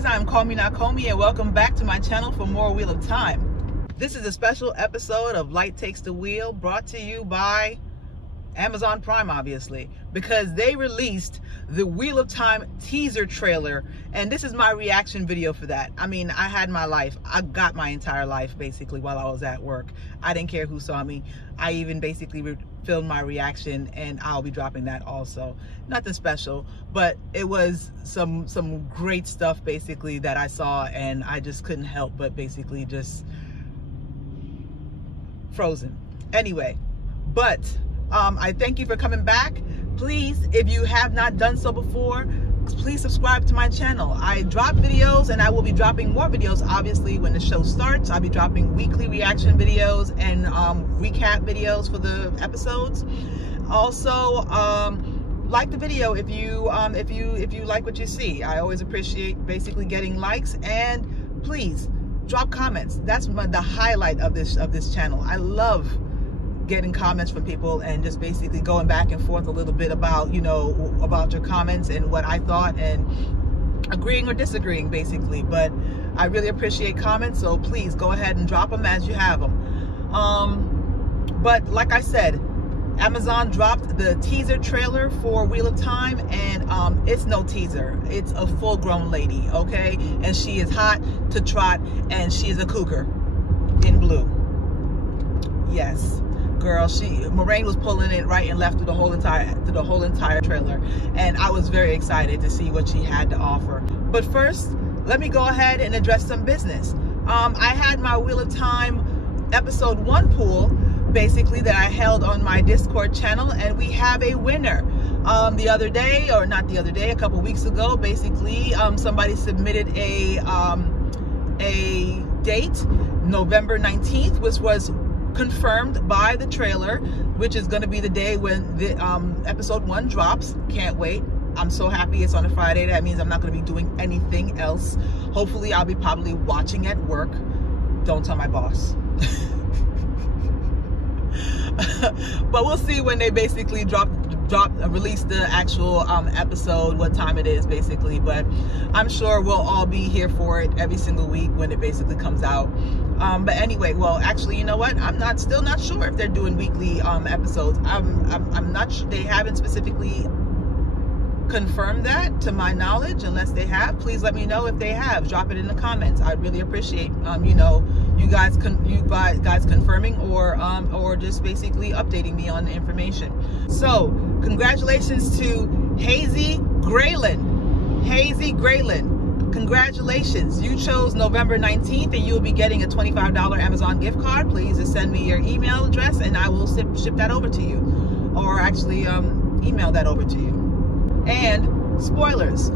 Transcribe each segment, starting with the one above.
guys, I'm CallMeNakomi and welcome back to my channel for more Wheel of Time. This is a special episode of Light Takes the Wheel brought to you by Amazon Prime, obviously, because they released the Wheel of Time teaser trailer, and this is my reaction video for that. I mean, I had my life. I got my entire life basically while I was at work. I didn't care who saw me. I even basically filmed my reaction, and I'll be dropping that also. Nothing special, but it was some great stuff basically that I saw, and I just couldn't help but basically just frozen. Anyway, but I thank you for coming back. Please, if you have not done so before, please subscribe to my channel. I drop videos, and I will be dropping more videos obviously when the show starts. I'll be dropping weekly reaction videos and recap videos for the episodes. Also, like the video if you like what you see. I always appreciate basically getting likes, and please drop comments. That's the highlight of this channel. I love getting comments from people and just basically going back and forth a little bit about, you know, about your comments and what I thought, and agreeing or disagreeing basically. But I really appreciate comments, so please go ahead and drop them as you have them. But like I said, Amazon dropped the teaser trailer for Wheel of Time, and it's no teaser. It's a full-grown lady, okay? And she is hot to trot, and she is a cougar in blue. Yes, girl, Moraine was pulling it right and left through the whole entire trailer, and I was very excited to see what she had to offer. But first, let me go ahead and address some business. I had my Wheel of Time episode 1 pool basically that I held on my Discord channel, and we have a winner. The other day, or not the other day, a couple weeks ago, basically somebody submitted a date, November 19th, which was confirmed by the trailer, which is going to be the day when the episode 1 drops. Can't wait. I'm so happy it's on a Friday. That means I'm not going to be doing anything else. Hopefully I'll be probably watching at work. Don't tell my boss. But we'll see when they basically release the actual episode, what time it is basically. But I'm sure we'll all be here for it every single week when it basically comes out. But anyway, well, actually, you know what? I'm still not sure if they're doing weekly episodes. I'm not sure. They haven't specifically confirmed that to my knowledge. Unless they have, please let me know if they have. Drop it in the comments. I'd really appreciate you know, you guys confirming or just basically updating me on the information. So congratulations to Hazy Graylin. Hazy Graylin, congratulations. You chose November 19th, and you'll be getting a $25 Amazon gift card. Please just send me your email address, and I will ship that over to you, or actually email that over to you. And spoilers,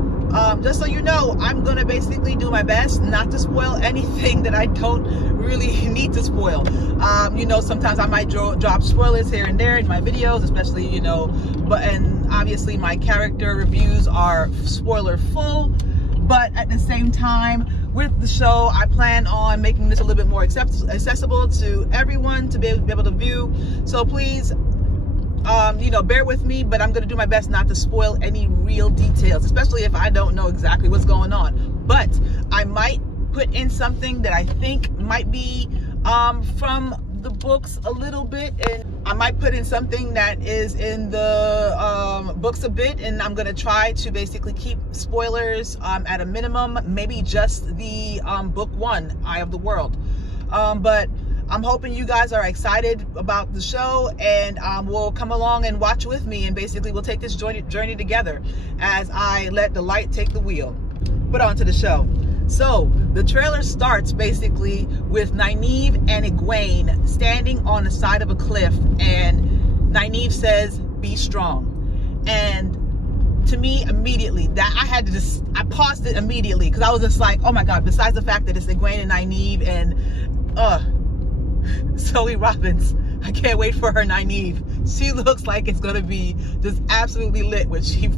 just so you know, I'm gonna basically do my best not to spoil anything that I don't really need to spoil. You know, sometimes I might drop spoilers here and there in my videos, especially, you know, and obviously my character reviews are spoiler full, but at the same time, with the show, I plan on making this a little bit more accessible to everyone to be able to view. So please, you know, bear with me, but I'm going to do my best not to spoil any real details, especially if I don't know exactly what's going on. But I might put in something that I think might be from the books a little bit, and I might put in something that is in the books a bit, and I'm going to try to basically keep spoilers at a minimum, maybe just the book 1, Eye of the World. But I'm hoping you guys are excited about the show, and will come along and watch with me, and basically we'll take this journey together as I let the light take the wheel. But on to the show. So the trailer starts basically with Nynaeve and Egwene standing on the side of a cliff, and Nynaeve says, "Be strong." And to me, immediately, that I had to I paused it immediately, because I was just like, oh my God, besides the fact that it's Egwene and Nynaeve, and Zoe Robbins, I can't wait for her Nynaeve. She looks like it's gonna be just absolutely lit when she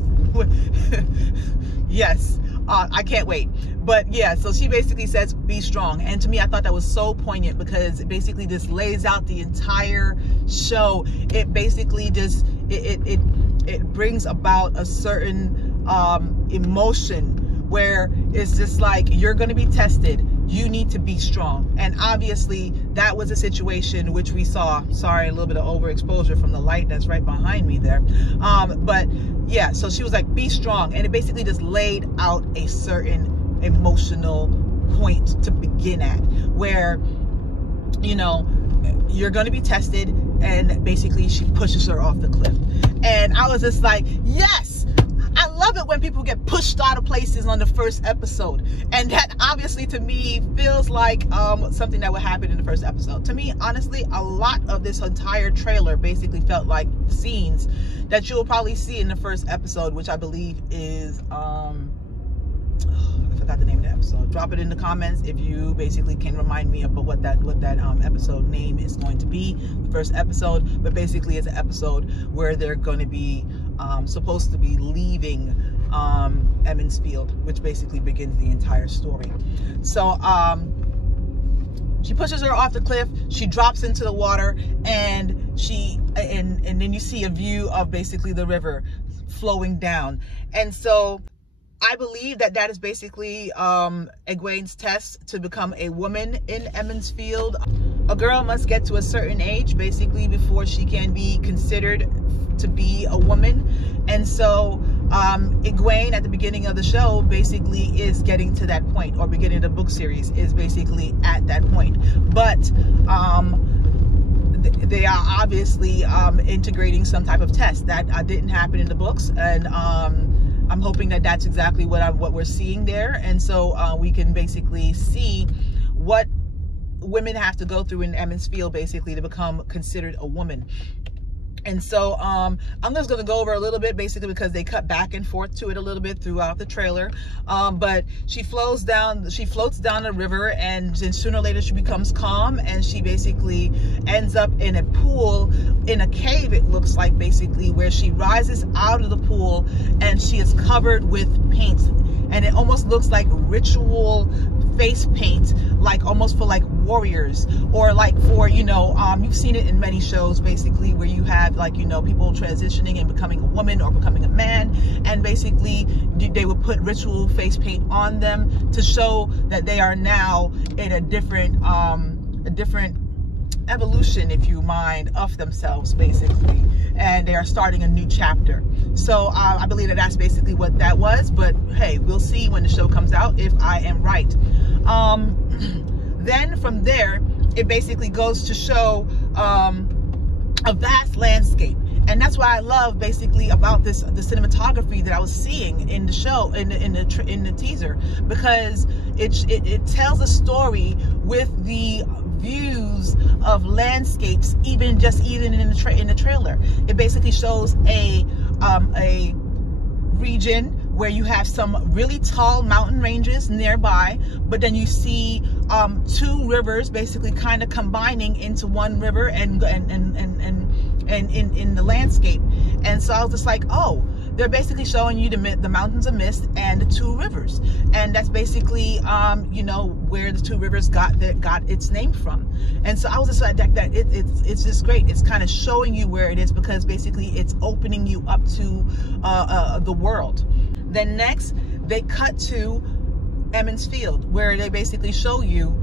yes, I can't wait. But yeah, so she basically says, "Be strong." And to me, I thought that was so poignant, because it basically just lays out the entire show. It basically just it brings about a certain emotion where it's just like, you're going to be tested. You need to be strong. And obviously that was a situation which we saw. Sorry, a little bit of overexposure from the light that's right behind me there. But yeah, so she was like, be strong. And it basically just laid out a certain emotional point to begin at, where, you know, you're going to be tested. And basically she pushes her off the cliff. And I was just like, yes, I love it when people get pushed out of places on the first episode. And that obviously to me feels like something that would happen in the first episode. To me, honestly, a lot of this entire trailer basically felt like scenes that you'll probably see in the first episode, which I believe is I forgot the name of the episode. Drop it in the comments if you basically can remind me about what that episode name is going to be. The first episode, but basically it's an episode where they're going to be supposed to be leaving Emmons Field, which basically begins the entire story. So she pushes her off the cliff, she drops into the water, and then you see a view of basically the river flowing down. And so I believe that that is basically Egwene's test to become a woman in Emmons Field. A girl must get to a certain age basically before she can be considered to be a woman. And so Egwene at the beginning of the show basically is getting to that point, or beginning of the book series is basically at that point. But they are obviously integrating some type of test that didn't happen in the books, and I'm hoping that that's exactly what we're seeing there. And so we can basically see what women have to go through in Emmons Field basically to become considered a woman. And so I'm just going to go over a little bit basically because they cut back and forth to it a little bit throughout the trailer. But she floats down the river, and then sooner or later she becomes calm, and she basically ends up in a pool, in a cave it looks like, basically, where she rises out of the pool and she is covered with paint. And it almost looks like ritual face paint, like almost for like warriors, or like for, you know, you've seen it in many shows basically where you have, like, you know, people transitioning and becoming a woman or becoming a man, and basically they would put ritual face paint on them to show that they are now in a different evolution, if you mind, of themselves basically, and they are starting a new chapter. So I believe that that's basically what that was, but hey, we'll see when the show comes out if I am right. Then from there it basically goes to show a vast landscape, and that's why I love basically about the cinematography that I was seeing in the show, in the teaser, because it tells a story with the views of landscapes, even in the trailer. It basically shows a region where you have some really tall mountain ranges nearby, but then you see two rivers basically kind of combining into one river and in the landscape. And so I was just like, oh, they're basically showing you the mountains of mist and the two rivers, and that's basically you know, where the two rivers got its name from. And so I was just like that it's just great. It's kind of showing you where it is, because basically it's opening you up to the world. Then next they cut to Emmons Field, where they basically show you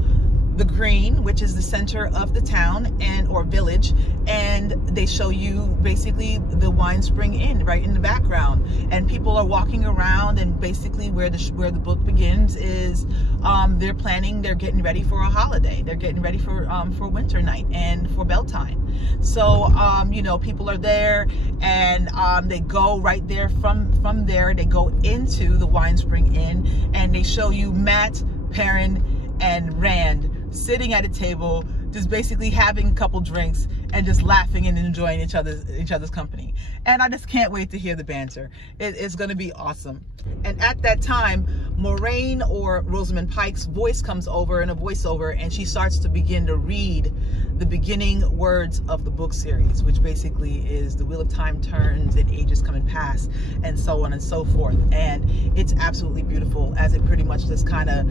the green, which is the center of the town or village, and they show you basically the Wine Spring Inn right in the background, and people are walking around, and basically where the book begins is they're getting ready for a holiday. They're getting ready for winter night and for Beltane. So you know, people are there, and they go right there from there they go into the Wine Spring Inn, and they show you Matt, Perrin, and Rand sitting at a table, just basically having a couple drinks and just laughing and enjoying each other's company. And I just can't wait to hear the banter. It's going to be awesome. And at that time, Moraine, or Rosamund Pike's voice comes over in a voiceover, and she starts to begin to read the beginning words of the book series, which basically is the wheel of time turns and ages come and pass, and so on and so forth. And it's absolutely beautiful, as it pretty much just kind of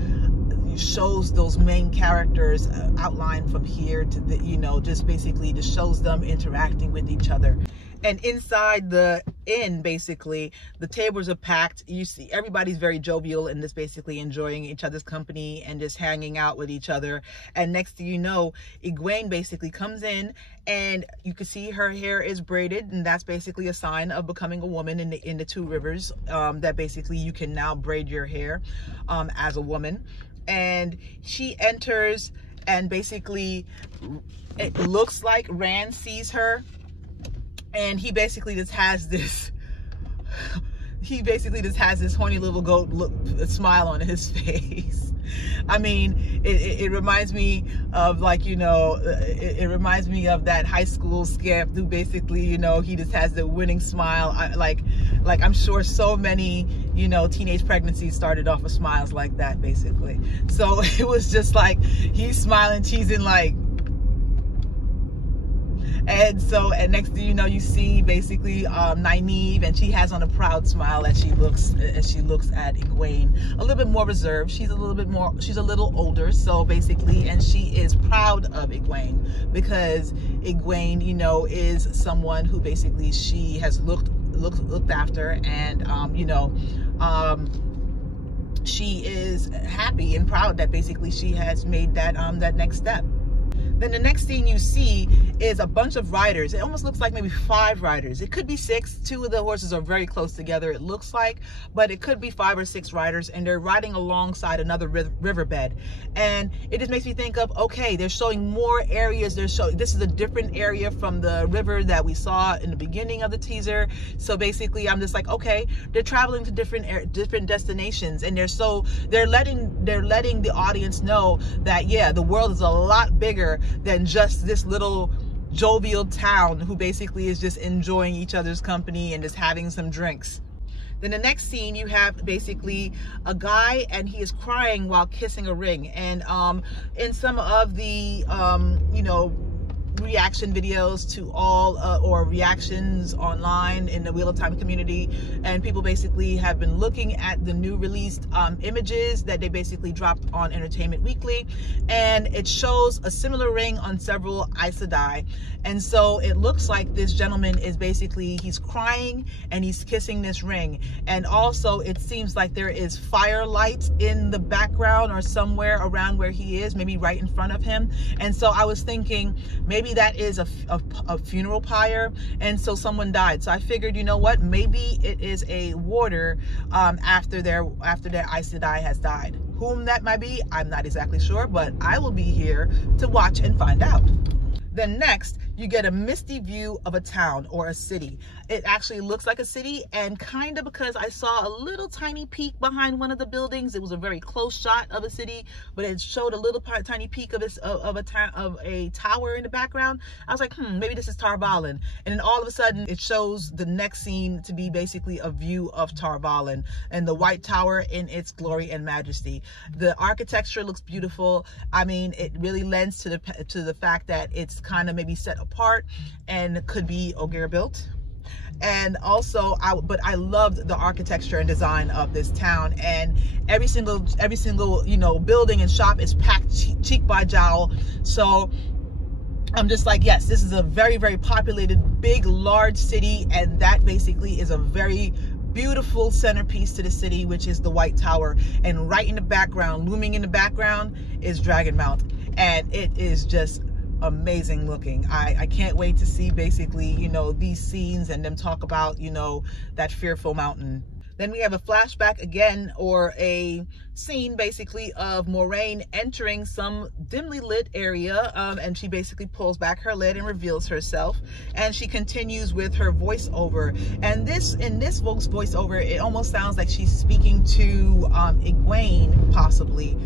shows those main characters outlined from here to the, you know, just basically just shows them interacting with each other. And inside the inn, basically, the tables are packed. You see everybody's very jovial and just basically enjoying each other's company and just hanging out with each other. And next thing you know, Egwene basically comes in, and you can see her hair is braided, and that's basically a sign of becoming a woman in the Two Rivers, that basically you can now braid your hair as a woman. And she enters, and basically it looks like Rand sees her, and he basically just has this horny little goat smile on his face. I mean, it reminds me of, like, you know, it reminds me of that high school scamp who basically, you know, he just has the winning smile. Like I'm sure so many, you know, teenage pregnancies started off with smiles like that, basically. So it was just like he's smiling, teasing, like. And next thing you know, you see basically Nynaeve, and she has on a proud smile as she looks at Egwene. A little bit more reserved. She's a little older, so basically, and she is proud of Egwene, because Egwene, you know, is someone who basically she has looked after, and you know, she is happy and proud that basically she has made that next step. Then the next thing you see is a bunch of riders. It almost looks like maybe 5 riders. It could be 6. 2 of the horses are very close together, it looks like, but it could be 5 or 6 riders, and they're riding alongside another riverbed. And it just makes me think of, okay, they're showing more areas. This is a different area from the river that we saw in the beginning of the teaser. So basically, I'm just like, okay, they're traveling to different destinations, and they're letting the audience know that, yeah, the world is a lot bigger than just this little jovial town who basically is just enjoying each other's company and just having some drinks. Then the next scene, you have basically a guy, and he is crying while kissing a ring. And in some of the you know, reaction videos to all or reactions online in the Wheel of Time community, and people basically have been looking at the new released images that they basically dropped on Entertainment Weekly, and it shows a similar ring on several Aes Sedai. And so it looks like this gentleman is basically, he's crying and he's kissing this ring. And also it seems like there is firelight in the background or somewhere around where he is, maybe right in front of him. And so I was thinking maybe that is a funeral pyre, and so someone died. So I figured, you know what, maybe it is a warder after their Aes Sedai has died. Whom that might be, I'm not exactly sure, but I will be here to watch and find out. Then next, you get a misty view of a town or a city. It actually looks like a city, and kind of, because I saw a little tiny peak behind one of the buildings. It was a very close shot of a city, but it showed a little tiny peak of a tower in the background. I was like, maybe this is Tar Valon. And then all of a sudden, it shows the next scene to be basically a view of Tar Valon and the White Tower in its glory and majesty. The architecture looks beautiful. I mean, it really lends to the fact that it's kind of maybe set apart and could be Ogier built. And also, I loved the architecture and design of this town, and every single you know, building and shop is packed cheek by jowl. So I'm just like, yes, this is a very, very populated, big, large city, and that basically is a very beautiful centerpiece to the city, which is the White Tower. And right in the background, looming in the background, is Dragonmount, and it is just amazing looking. I can't wait to see basically, you know, these scenes and them talk about, you know, that fearful mountain. Then we have a flashback again, or a scene basically of Moraine entering some dimly lit area, and she basically pulls back her lid and reveals herself, and she continues with her voiceover. And in this voiceover, it almost sounds like she's speaking to Egwene, possibly,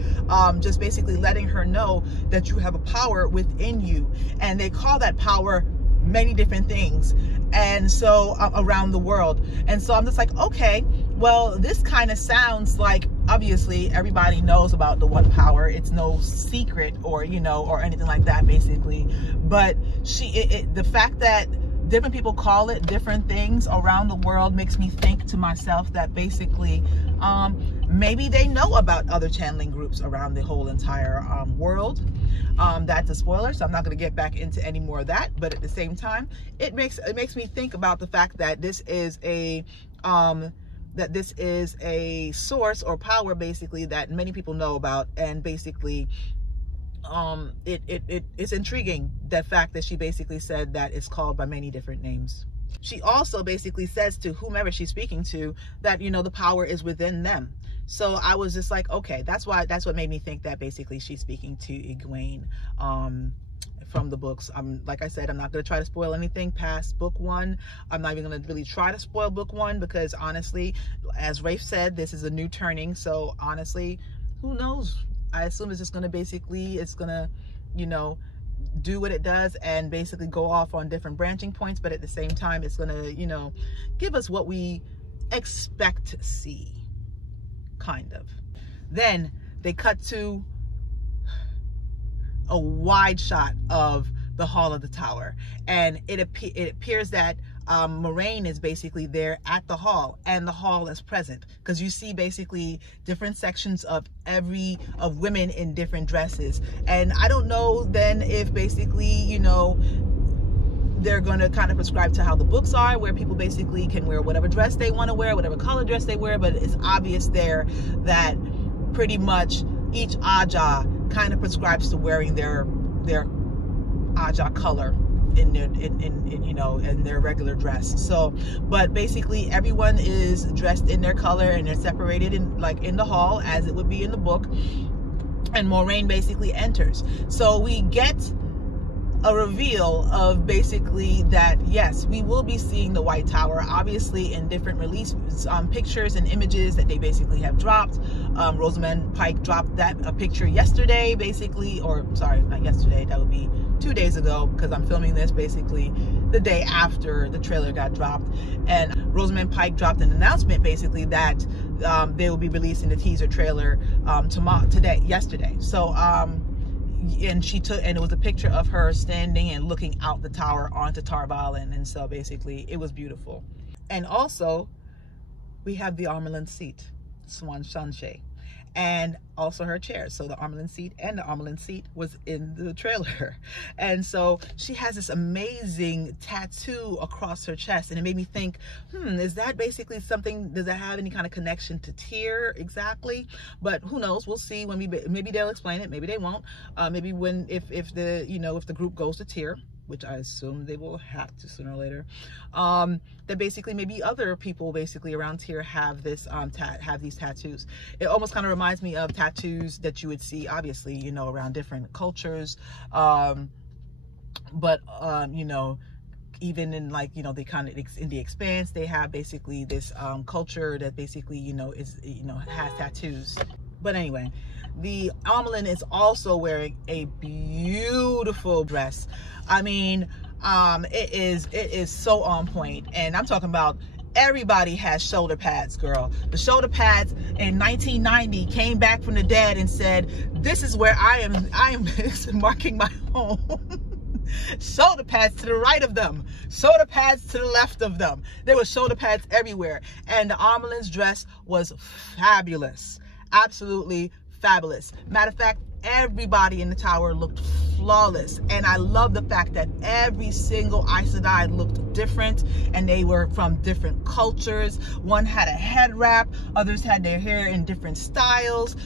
just basically letting her know that you have a power within you, and they call that power many different things, and so around the world. And so I'm just like, okay, well, this kind of sounds like, obviously everybody knows about the one power, it's no secret, or, you know, or anything like that, basically. But the fact that different people call it different things around the world makes me think to myself that basically maybe they know about other channeling groups around the whole entire world. That's a spoiler, so I'm not going to get back into any more of that. But at the same time, it makes me think about the fact that this is a source or power basically that many people know about, and basically it's intriguing, the fact that she basically said that it's called by many different names. She also basically says to whomever she's speaking to that, you know, the power is within them. So I was just like, okay, that's what made me think that basically she's speaking to Egwene from the books. Like I said, I'm not going to try to spoil anything past book 1. I'm not even going to really try to spoil book 1, because honestly, as Rafe said, this is a new turning. So honestly, who knows? I assume it's just going to basically, it's going to, you know, do what it does and basically go off on different branching points, but at the same time, it's going to, you know, give us what we expect to see, kind of. Then they cut to a wide shot of the Hall of the Tower, and it appears that Moraine is basically there at the hall, and the hall is present, because you see basically different sections of women in different dresses. And I don't know then if basically, you know, they're going to kind of prescribe to how the books are, where people basically can wear whatever dress they want to wear, whatever color dress they wear, but it's obvious there that pretty much each Aja kind of prescribes to wearing their Aja color in their you know, in their regular dress. So, but basically everyone is dressed in their color, and they're separated in the hall as it would be in the book, and Moraine basically enters. So we get a reveal of basically that, yes, we will be seeing the White Tower, obviously in different release pictures and images that they basically have dropped. Rosamund Pike dropped a picture yesterday, basically, or sorry, not yesterday, that would be 2 days ago, because I'm filming this basically the day after the trailer got dropped. And Rosamund Pike dropped an announcement basically that they will be releasing the teaser trailer yesterday. So and it was a picture of her standing and looking out the tower onto Tar Valon, and so basically it was beautiful. And also we have the Armelin seat, Swan Shanshe, and also her chair. So the Armelin seat and the Armelin seat was in the trailer. And so she has this amazing tattoo across her chest, and it made me think, is that basically something, does that have any kind of connection to Tyr exactly? But who knows? We'll see when maybe they'll explain it, maybe they won't. Maybe when if the group goes to Tyr, which I assume they will have to sooner or later, that basically maybe other people basically around here have this have these tattoos. It almost kind of reminds me of tattoos that you would see, obviously, you know, around different cultures, but you know, even in, like, you know, they kind of in the Expanse, they have basically this culture that basically, you know, is, you know, has tattoos. But anyway, the Armelin is also wearing a beautiful dress. I mean, it is so on point, and I'm talking about everybody has shoulder pads, girl. The shoulder pads in 1990 came back from the dead and said, "This is where I am marking my home." Shoulder pads to the right of them, shoulder pads to the left of them. There were shoulder pads everywhere, and the Armelin's dress was fabulous, absolutely fabulous. Matter of fact, everybody in the tower looked flawless, and I love the fact that every single Aes Sedai looked different, and they were from different cultures. One had a head wrap, others had their hair in different styles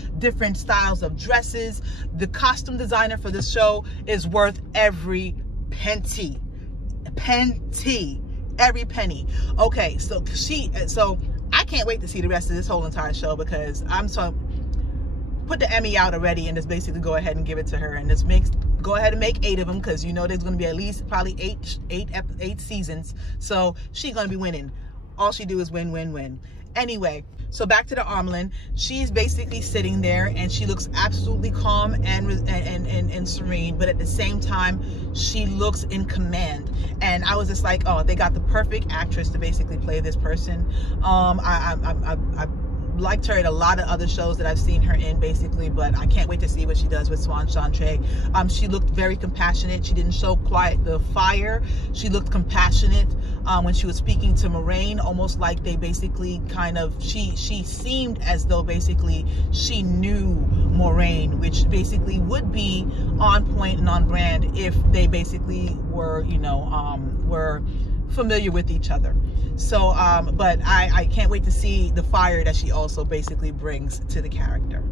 of dresses. The costume designer for this show is worth every penny, every penny. Okay, so I can't wait to see the rest of this whole entire show, because I'm so put the Emmy out already and just basically go ahead and give it to her, and just go ahead and make 8 of them, because you know there's going to be at least probably eight seasons. So she's going to be winning. All she do is win, win, win. Anyway, so back to the Armelin. She's basically sitting there, and she looks absolutely calm and serene, but at the same time she looks in command. And I was just like, oh, they got the perfect actress to basically play this person. I liked her in a lot of other shows that I've seen her in, basically, but I can't wait to see what she does with Swan Chantre. She looked very compassionate. She didn't show quite the fire. She looked compassionate. when she was speaking to Moraine, almost like they basically kind of, she seemed as though basically she knew Moraine, which basically would be on point and on brand if they basically were, you know, were familiar with each other. So but I can't wait to see the fire that she also basically brings to the character.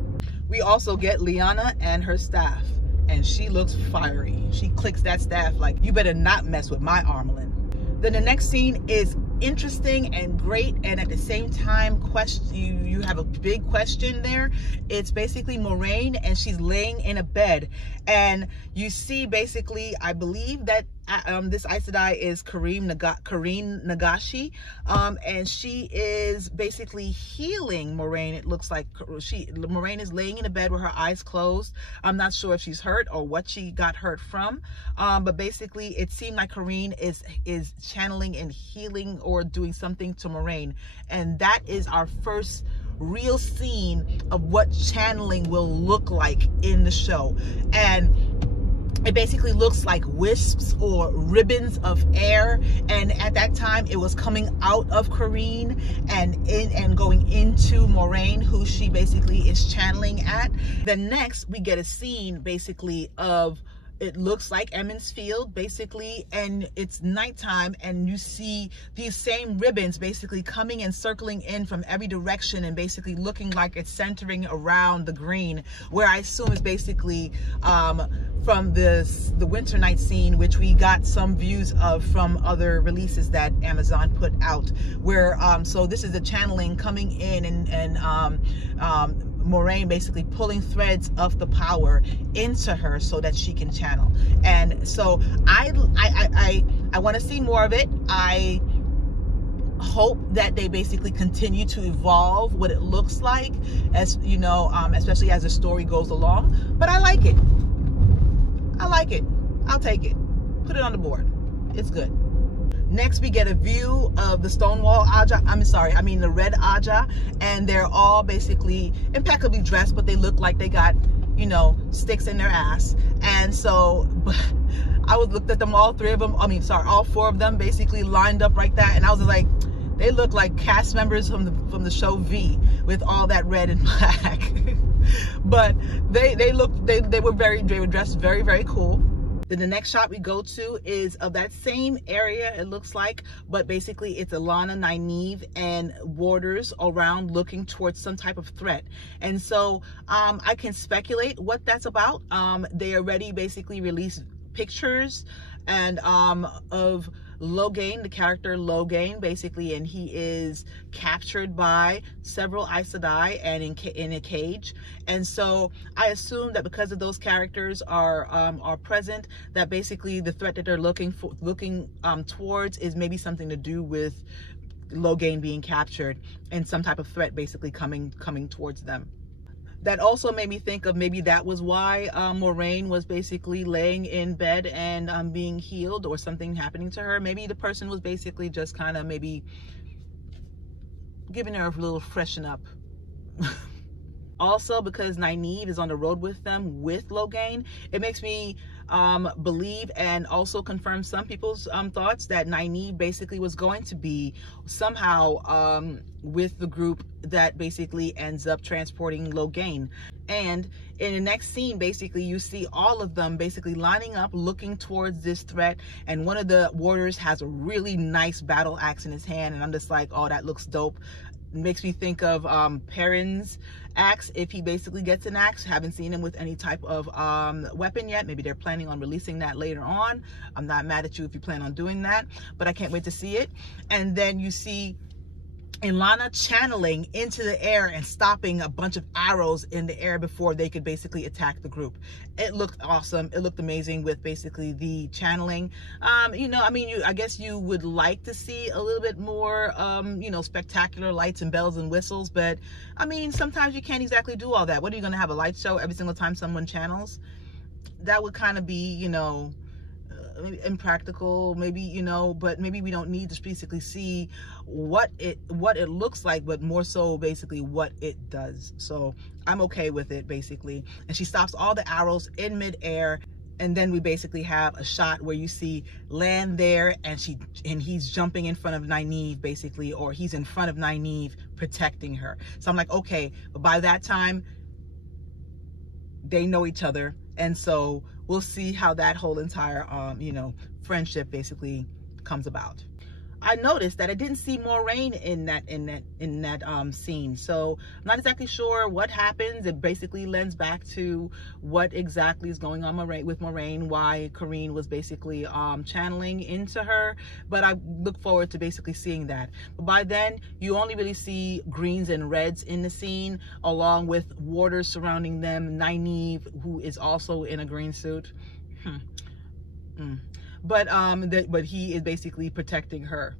We also get Lyanna and her staff, and she looks fiery. She clicks that staff like, you better not mess with my Armelin. Then the next scene is interesting and great, and at the same time you have a big question there. It's basically Moraine, and she's laying in a bed, and you see basically, I believe that this Aes Sedai is Karine Nagashi, and she is basically healing Moraine. It looks like Moraine is laying in a bed with her eyes closed. I'm not sure if she's hurt or what she got hurt from, but basically it seemed like Karine is channeling and healing or doing something to Moraine, and that is our first real scene of what channeling will look like in the show. And it basically looks like wisps or ribbons of air, and at that time it was coming out of Karine and going into Moraine, who she basically is channeling at. Then next we get a scene basically of, it looks like Emond's Field basically, and it's nighttime, and you see these same ribbons basically coming and circling in from every direction and basically looking like it's centering around the green, where I assume is basically from the winter night scene, which we got some views of from other releases that Amazon put out, where so this is the channeling coming in, and Moraine basically pulling threads of the power into her so that she can channel. And so I want to see more of it. I hope that they basically continue to evolve what it looks like, as you know, especially as the story goes along. But I like it. I like it. I'll take it. Put it on the board. It's good. Next, we get a view of the Stonewall Aja. The Red Aja, and they're all basically impeccably dressed, but they look like they got, you know, sticks in their ass. And so I looked at them, all four of them basically lined up like that, and I was like, they look like cast members from the show V with all that red and black. But they were dressed very, very cool. Then the next shot we go to is of that same area, it looks like, but basically it's Alanna, Nynaeve, and warders around looking towards some type of threat. And so I can speculate what that's about. They already basically released pictures and of Logain, the character Logain, basically, and he is captured by several Aes Sedai and in a cage. And so I assume that because of those characters are present, that basically the threat that they're looking towards is maybe something to do with Logain being captured and some type of threat basically coming towards them. That also made me think of maybe that was why Moraine was basically laying in bed and being healed, or something happening to her. Maybe the person was basically just kind of maybe giving her a little freshen up. Also, because Nynaeve is on the road with them with Logain, it makes me believe and also confirm some people's thoughts that Nynaeve basically was going to be somehow with the group that basically ends up transporting Logain. And in the next scene, basically you see all of them basically lining up looking towards this threat, and one of the warders has a really nice battle axe in his hand, and I'm just like, oh, that looks dope. It makes me think of Perrin's axe, if he basically gets an axe. Haven't seen him with any type of weapon yet. Maybe they're planning on releasing that later on. I'm not mad at you if you plan on doing that, but I can't wait to see it. And then you see Alanna channeling into the air and stopping a bunch of arrows in the air before they could basically attack the group. It looked awesome. It looked amazing with basically the channeling. You know, I mean, I guess you would like to see a little bit more, you know, spectacular lights and bells and whistles, but I mean, sometimes you can't exactly do all that. What are you going to have, a light show every single time someone channels? That would kind of be, you know, impractical, maybe, you know, but maybe we don't need to basically see what it looks like, but more so basically what it does. So I'm okay with it basically. And she stops all the arrows in midair, And then we basically have a shot where you see Lan there, and he's jumping in front of Nynaeve basically, or he's in front of Nynaeve protecting her. So I'm like, okay, but by that time they know each other, and so we'll see how that whole entire you know, friendship basically comes about. I noticed that I didn't see Moraine in that scene, so I'm not exactly sure what happens. It basically lends back to what exactly is going on with Moraine, why Karine was basically channeling into her, but I look forward to basically seeing that. But by then, you only really see greens and reds in the scene, along with waters surrounding them, Nynaeve, who is also in a green suit. But he is basically protecting her.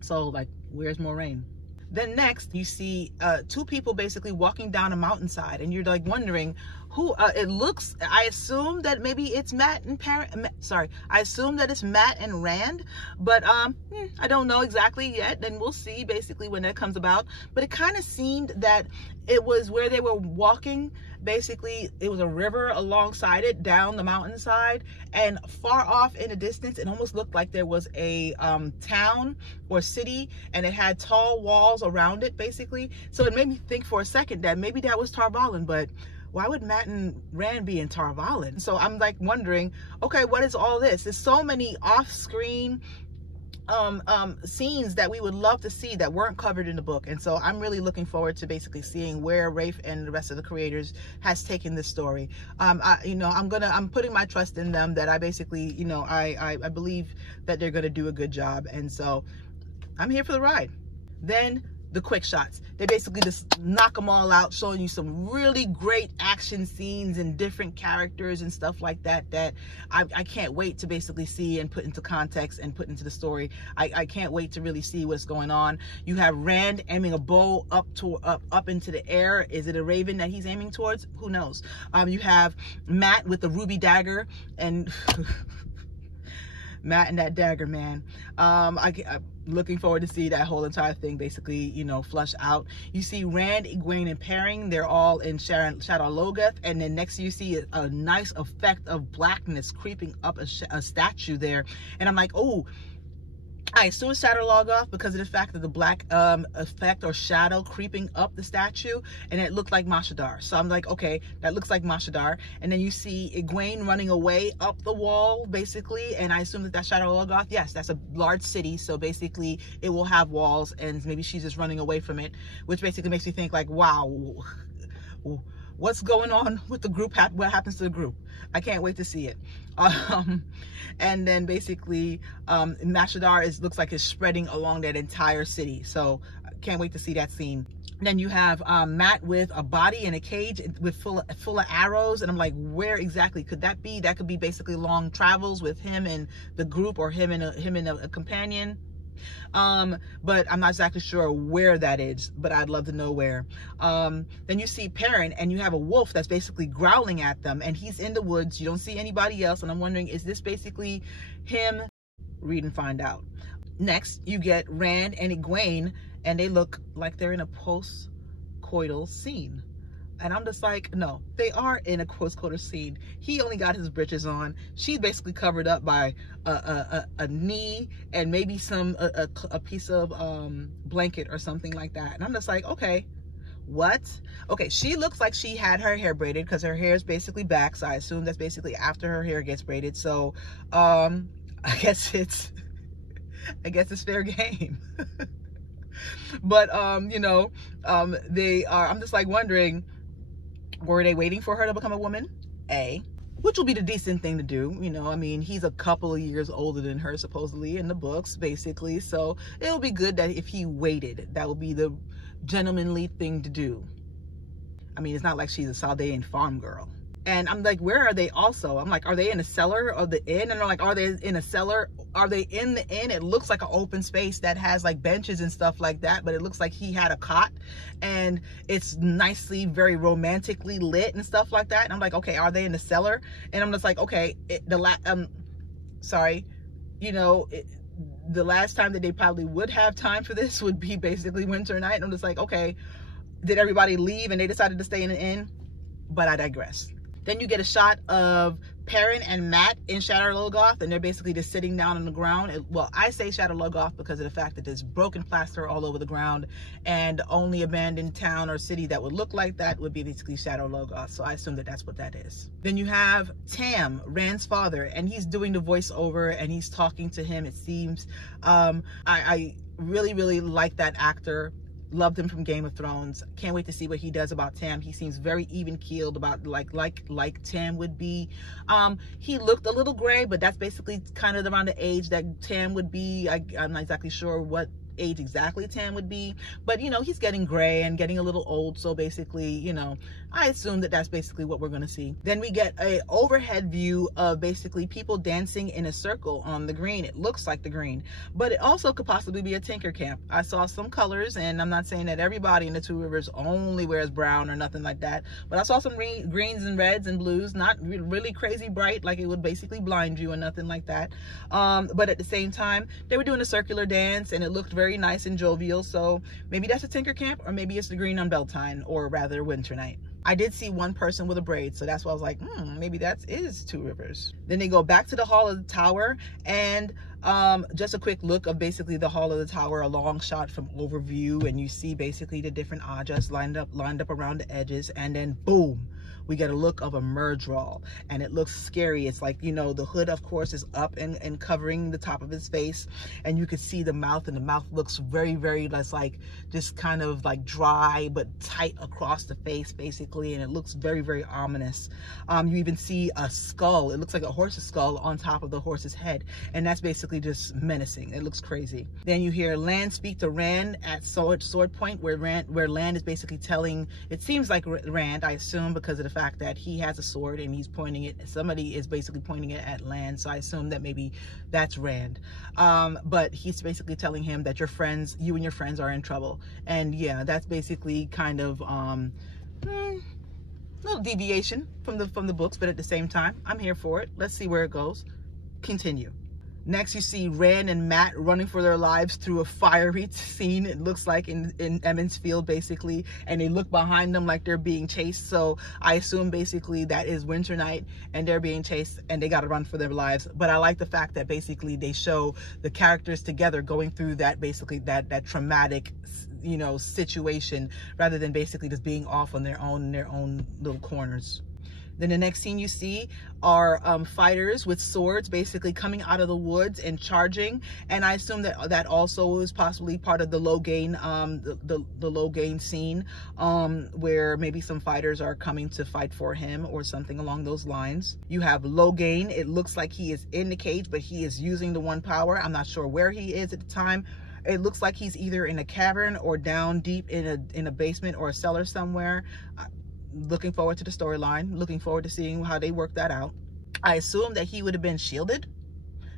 So like, where's Moraine? Then next you see two people basically walking down a mountainside, and you're like wondering who it looks. I assume that maybe it's Matt and I assume that it's Matt and Rand, but I don't know exactly yet, and we'll see basically when that comes about. But it kind of seemed that it was where they were walking. Basically, it was a river alongside it, down the mountainside, and far off in the distance, it almost looked like there was a town or city, and it had tall walls around it, basically. So it made me think for a second that maybe that was Tar Valon, but why would Matt and Rand be in Tar Valon? So I'm like wondering, okay, what is all this? There's so many off-screen scenes that we would love to see that weren't covered in the book, and so I'm really looking forward to basically seeing where Rafe and the rest of the creators has taken this story. You know, I'm putting my trust in them, that I basically, you know, I believe that they're gonna do a good job, and so I'm here for the ride. Then the quick shots, they basically just knock them all out, showing you some really great action scenes and different characters and stuff like that, that I can't wait to basically see and put into context and put into the story. I can't wait to really see what's going on. You have Rand aiming a bow up into the air. Is it a raven that he's aiming towards? Who knows? You have Matt with the ruby dagger, and Matt and that dagger, man. I'm looking forward to see that whole entire thing basically, you know, flush out. You see Rand, Egwene, and Perrin. They're all in Shadow Logoth, and then next you see a nice effect of blackness creeping up a statue there, and I'm like, oh, I assume it's Shadow Logoth because of the fact that the black effect or shadow creeping up the statue, and it looked like Mashadar. So I'm like, okay, that looks like Mashadar. And then you see Egwene running away up the wall, basically, and I assume that that's Shadow Logoth. Yes, that's a large city, so basically it will have walls, and maybe she's just running away from it, which basically makes me think like, wow, what's going on with the group? What happens to the group? I can't wait to see it. And then basically Mashadar looks like it's spreading along that entire city, so I can't wait to see that scene. Then you have Matt with a body in a cage with full of arrows, and I'm like, where exactly could that be? That could be basically long travels with him and the group, or him and a companion. But I'm not exactly sure where that is, but I'd love to know where. Then you see Perrin, and you have a wolf that's basically growling at them, and he's in the woods. You don't see anybody else, and I'm wondering, is this basically him? Read and find out. Next, you get Rand and Egwene, and they look like they're in a post-coital scene. And I'm just like, no, they are in a post-coital scene. He only got his britches on. She's basically covered up by a knee and maybe a piece of blanket or something like that. And I'm just like, okay, what? Okay, she looks like she had her hair braided because her hair is basically back. So I assume that's basically after her hair gets braided. So I guess it's fair game. But you know, I'm just like wondering, were they waiting for her to become a woman? Which will be the decent thing to do, you know. I mean, he's a couple of years older than her, supposedly, in the books, basically. So it'll be good that if he waited, that would be the gentlemanly thing to do. I mean, it's not like she's a Saldean farm girl. And I'm like, where are they also? I'm like, are they in a cellar of the inn? And they're like, are they in a cellar? Are they in the inn? It looks like an open space that has like benches and stuff like that, but it looks like he had a cot, and it's nicely, very romantically lit and stuff like that. And I'm like, okay, are they in the cellar? And I'm just like, okay, sorry, you know, the last time that they probably would have time for this would be basically winter night. And I'm just like, okay, did everybody leave and they decided to stay in the inn? But I digress. Then you get a shot of Perrin and Matt in Shadow Logoth, and they're basically just sitting down on the ground. Well, I say Shadow Logoth because of the fact that there's broken plaster all over the ground, and only abandoned town or city that would look like that would be basically Shadow Logoth. So I assume that that's what that is. Then you have Tam, Rand's father, and he's doing the voiceover and he's talking to him, it seems. I really like that actor. Loved him from Game of Thrones. Can't wait to see what he does about Tam. He seems very even-keeled about like Tam would be. He looked a little gray, but that's basically kind of around the age that Tam would be. I'm not exactly sure what age exactly Tam would be, but you know, he's getting gray and getting a little old, so basically, you know, I assume that that's basically what we're going to see. Then we get a overhead view of basically people dancing in a circle on the green. It looks like the green, but it also could possibly be a Tinker Camp. I saw some colors, and I'm not saying that everybody in the Two Rivers only wears brown or nothing like that, but I saw some greens and reds and blues, not really crazy bright like it would basically blind you or nothing like that, but at the same time they were doing a circular dance and it looked very nice and jovial. So maybe that's a Tinker Camp, or maybe it's the green on Beltane, or rather Winter Night. I did see one person with a braid, so that's why I was like, maybe that is Two Rivers. Then they go back to the Hall of the Tower, and just a quick look of basically the Hall of the Tower, a long shot from overview, and you see basically the different Ajas lined up around the edges, and then boom, we get a look of a Murdral, and it looks scary. It's like, you know, the hood of course is up and covering the top of his face, and you can see the mouth, and the mouth looks very less like just kind of like dry but tight across the face basically, and it looks very ominous. You even see a skull. It looks like a horse's skull on top of the horse's head, and that's basically just menacing. It looks crazy. Then you hear Lan speak to Rand at sword point, where Lan is basically telling, it seems like Rand, I assume, because of the fact that he has a sword and he's pointing it, somebody is basically pointing it at Lan, so I assume that maybe that's Rand. But he's basically telling him that you and your friends are in trouble, and yeah, that's basically kind of little deviation from the books, but at the same time, I'm here for it. Let's see where it goes. Continue. Next, you see Rand and Matt running for their lives through a fiery scene, it looks like, in Emmons Field, basically, and they look behind them like they're being chased, so I assume basically that is Winter Night, and they're being chased, and they gotta run for their lives. But I like the fact that basically they show the characters together going through that, basically, that traumatic, you know, situation, rather than basically just being off on their own little corners. Then the next scene you see are fighters with swords basically coming out of the woods and charging, and I assume that that also is possibly part of the Logain, the Logain scene, where maybe some fighters are coming to fight for him or something along those lines. You have Logain. It looks like he is in the cage, but he is using the one power. I'm not sure where he is at the time. It looks like he's either in a cavern or down deep in a basement or a cellar somewhere. Looking forward to the storyline, looking forward to seeing how they work that out. I assume that he would have been shielded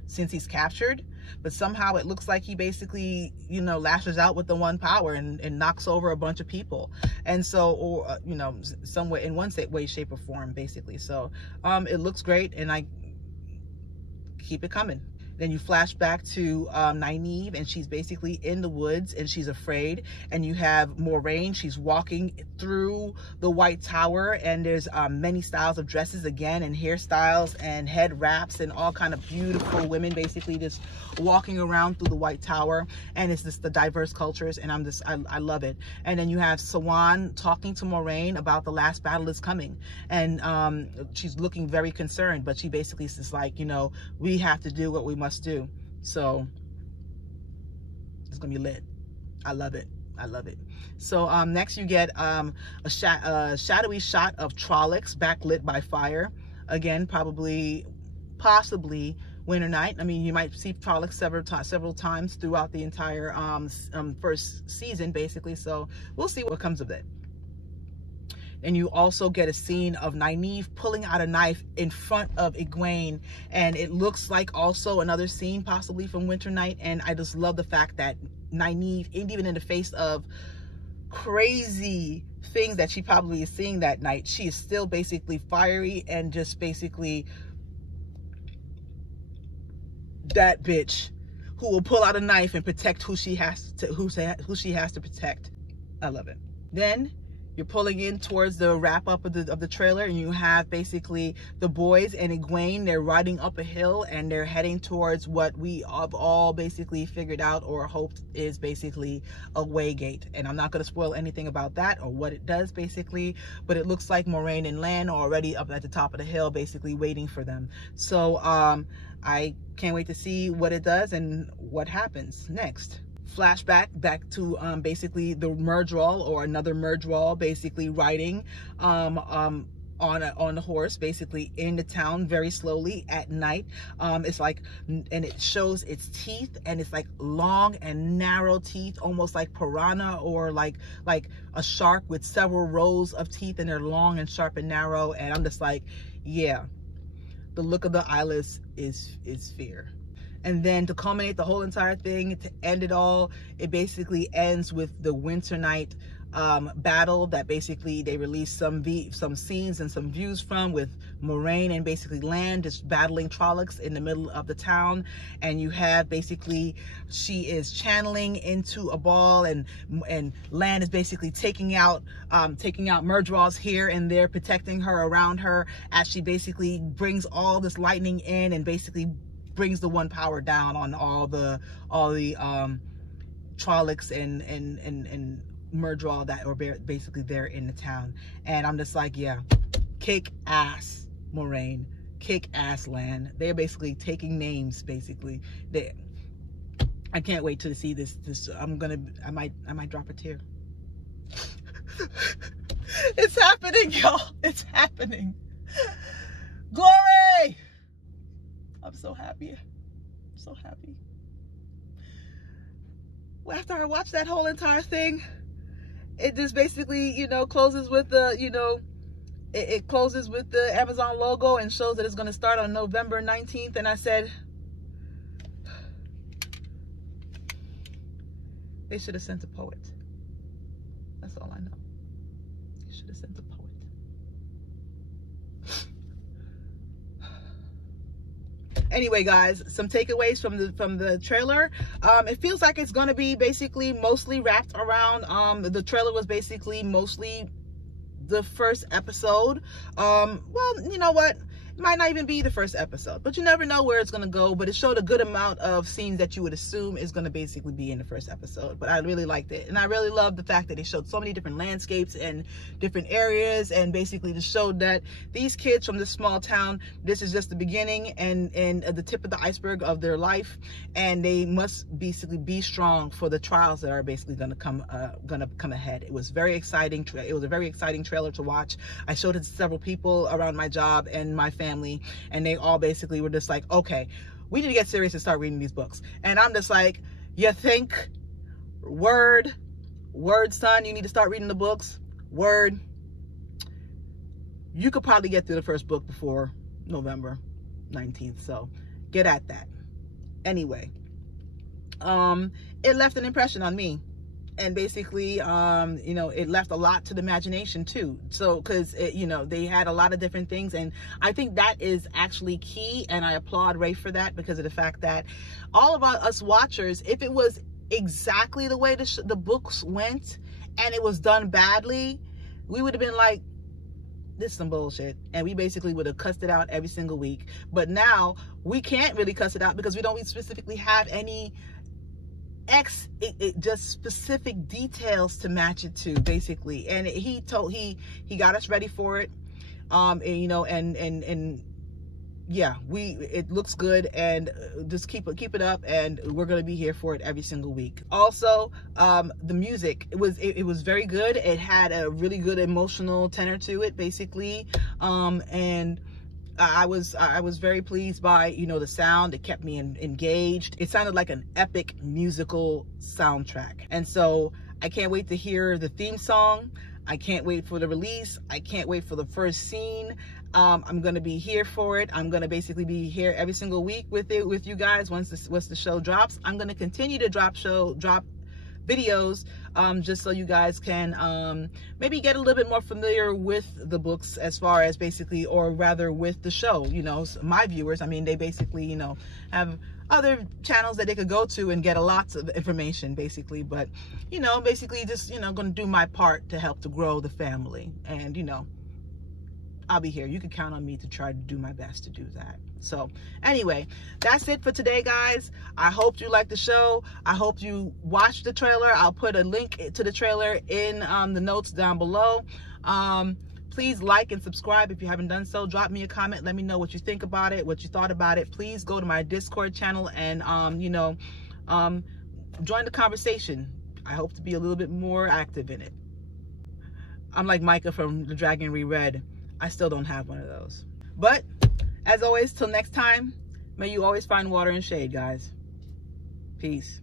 since he's captured, but somehow it looks like he basically, you know, lashes out with the one power and knocks over a bunch of people, and so, or you know, some way, in one way, shape, or form, basically. So it looks great, and I keep it coming. Then you flash back to Nynaeve, and she's basically in the woods and she's afraid. And you have Moraine, she's walking through the White Tower, and there's many styles of dresses again, and hairstyles and head wraps and all kind of beautiful women basically just walking around through the White Tower. And it's just the diverse cultures, and I love it. And then you have Siwan talking to Moraine about the last battle is coming, and she's looking very concerned, but she basically is just like, you know, we have to do what we must do. So it's gonna be lit. I love it. I love it. So next you get a shadowy shot of Trollocs backlit by fire. Again, possibly Winter Night. I mean, you might see Trollocs several times throughout the entire first season, basically. So we'll see what comes of it. And you also get a scene of Nynaeve pulling out a knife in front of Egwene, and it looks like also another scene possibly from Winter Night. And I just love the fact that Nynaeve, even in the face of crazy things that she probably is seeing that night, she is still basically fiery and just basically that bitch who will pull out a knife and protect who she has to protect. I love it. Then you're pulling in towards the wrap up of the trailer, and you have basically the boys and Egwene. They're riding up a hill and they're heading towards what we have all basically figured out or hoped is basically a waygate. And I'm not going to spoil anything about that or what it does basically, but it looks like Moiraine and Lan are already up at the top of the hill basically waiting for them. So I can't wait to see what it does and what happens next. Flashback back to basically the Murdral or another Murdral basically riding on a horse basically in the town very slowly at night. It's like, and it shows its teeth, and it's like long and narrow teeth, almost like piranha or like a shark with several rows of teeth, and they're long and sharp and narrow. And I'm just like, yeah, the look of the eyeless is fear. And then to culminate the whole entire thing, to end it all, it basically ends with the Winter Night battle that basically they released some scenes and some views from, with Moiraine and basically Lan just battling Trollocs in the middle of the town. And you have basically, she is channeling into a ball, and Lan is basically taking out Murdrals here and there, protecting her around her as she basically brings all this lightning in and basically brings the one power down on all the Trollocs and Murdral that are basically there in the town. And I'm just like, yeah, kick ass Moiraine, kick ass Lan. They're basically taking names basically. I can't wait to see this. I might drop a tear. It's happening, y'all. It's happening. Glory! I'm so happy. I'm so happy. Well, after I watched that whole entire thing, it just basically, you know, closes with the, you know, it closes with the Amazon logo and shows that it's going to start on November 19th. And I said, they should have sent a poet. That's all I know. They should have sent a poet. Anyway, guys, some takeaways from the trailer. It feels like it's going to be basically mostly wrapped around, the trailer was basically mostly the first episode. Well, you know what? It might not even be the first episode, but you never know where it's going to go. But it showed a good amount of scenes that you would assume is going to basically be in the first episode. But I really liked it. And I really love the fact that it showed so many different landscapes and different areas, and basically just showed that these kids from this small town, this is just the beginning and the tip of the iceberg of their life. And they must basically be strong for the trials that are basically going to come ahead. It was very exciting. It was a very exciting trailer to watch. I showed it to several people around my job and my family, and they all basically were just like, okay, we need to get serious and start reading these books. And I'm just like, you think? Word, son, you need to start reading the books. Word. You could probably get through the first book before November 19th, so get at that. Anyway, it left an impression on me. And basically, you know, it left a lot to the imagination too. So, because, you know, they had a lot of different things. And I think that is actually key. And I applaud Ray for that, because of the fact that all of us watchers, if it was exactly the way the books went and it was done badly, we would have been like, this is some bullshit. And we basically would have cussed it out every single week. But now we can't really cuss it out because we don't specifically have any just specific details to match it to, basically. And he got us ready for it, and you know, and yeah, it looks good, and just keep it up, and we're gonna be here for it every single week. Also, the music, it was very good. It had a really good emotional tenor to it, basically, and I was very pleased by, you know, the sound. It kept me engaged. It sounded like an epic musical soundtrack. And so I can't wait to hear the theme song. I can't wait for the release. I can't wait for the first scene. I'm going to be here for it. I'm going to basically be here every single week with you guys once the show drops. I'm going to continue to drop videos, just so you guys can maybe get a little bit more familiar with the books, as far as basically, or rather with the show. You know, my viewers, I mean, they basically, you know, have other channels that they could go to and get a lots of information basically, but you know, basically just, you know, going to do my part to help to grow the family. And you know, I'll be here. You can count on me to try to do my best to do that. So anyway, that's it for today, guys. I hope you like the show. I hope you watch the trailer. I'll put a link to the trailer in the notes down below. Please like and subscribe if you haven't done so. Drop me a comment. Let me know what you think about it, what you thought about it. Please go to my Discord channel and, you know, join the conversation. I hope to be a little bit more active in it. I'm like Micah from The Dragon Reread. I still don't have one of those. But as always, till next time, may you always find water and shade, guys. Peace.